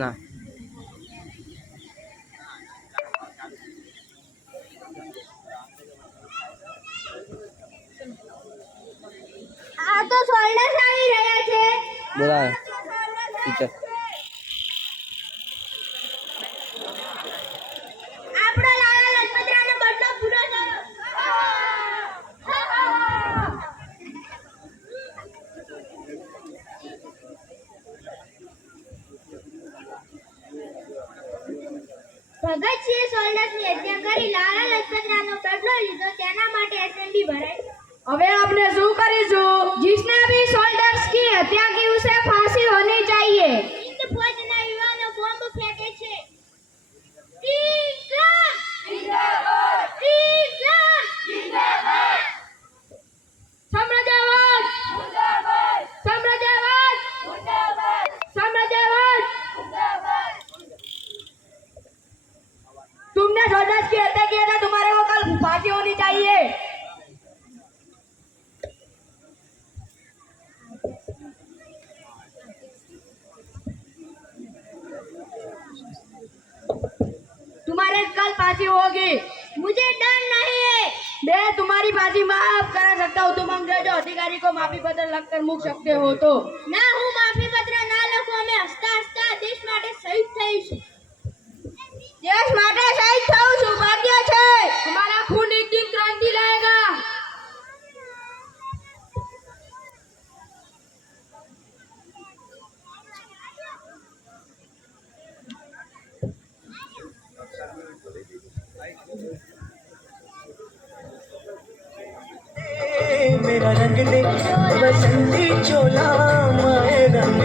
ના આ તો સોલ્ડર્સ આવી રહ્યા છે. બોલાય ટીચર. આપણો લાલા લજપતરાયનો બર્થડે પૂરો થયો. ભગતસિંહે સોલ્ડર્સની હત્યા કરી લાલા લજપતરાયનો બદલો લીધો. તેના માટે એસએમબી ભરાઈ. अबे आपने शू करीशु जिसने भी सोल्जर्स की हत्या की उसे फांसी होनी चाहिए. હિન્દ ફૌજના યુવાનો બોમ્બ ફેંકે છે. ઇસ્લામ જિંદાબાદ, ઇસ્લામ જિંદાબાદ, साम्राज्यवाद મુર્દાબાદ, साम्राज्यवाद મુર્દાબાદ, साम्राज्यवाद. तुमने सोल्जर्स की हत्या की है ना, तुम्हारे को कल फांसी होनी चाहिए. तुम्हारे कल फांसी होगी. मुझे डर नहीं है. मैं तुम्हारी फांसी माफ करा सकता हूँ. तुम अंग्रेजों अधिकारी को माफी पत्र लिखकर मुक सकते हो तो. ના, હું માફી પત્ર ના લખું. અમે હસતા હસતા દેશ માટે શહીદ થઈશું. देश માટે શહીદ થવું સૌભાગ્ય છે. हमारा खून एक दिन क्रांति लाएगा. मेरा रंग दे बसंती चोला माए रंग